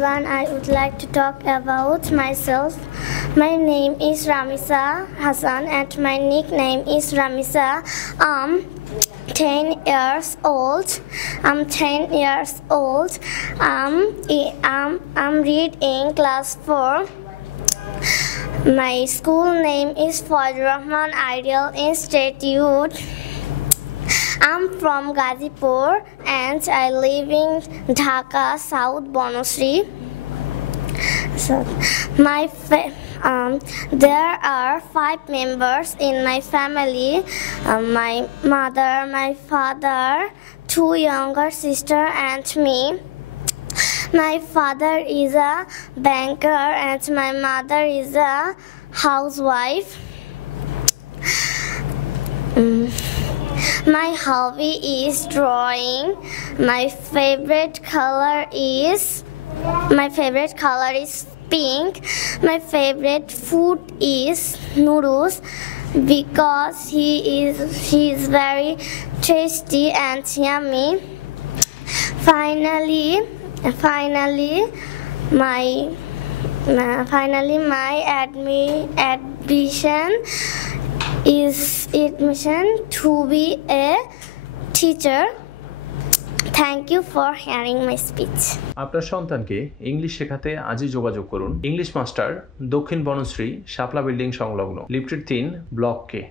everyone, I would like to talk about myself. My name is Ramisa Hassan and my nickname is Ramisa. I'm 10 years old. I'm 10 years old. I'm reading class 4. My school name is Fazlur Rahman Ideal Institute. I'm from Gazipur and I live in Dhaka, South Bonusri. So, there are 5 members in my family. My mother, my father, 2 younger sisters, and me. My father is a banker and my mother is a housewife. My hobby is drawing. My favorite color is pink. My favorite food is noodles because he is very tasty and yummy. Finally, my admission to be a teacher. Thank you for hearing my speech. আপনার সন্তানকে English শেখাতে আজই যোগাযোগ করুন English master, দক্ষিণ বনশ্রী, শাপলা building সংলগ্ন, lifted 3, block কে।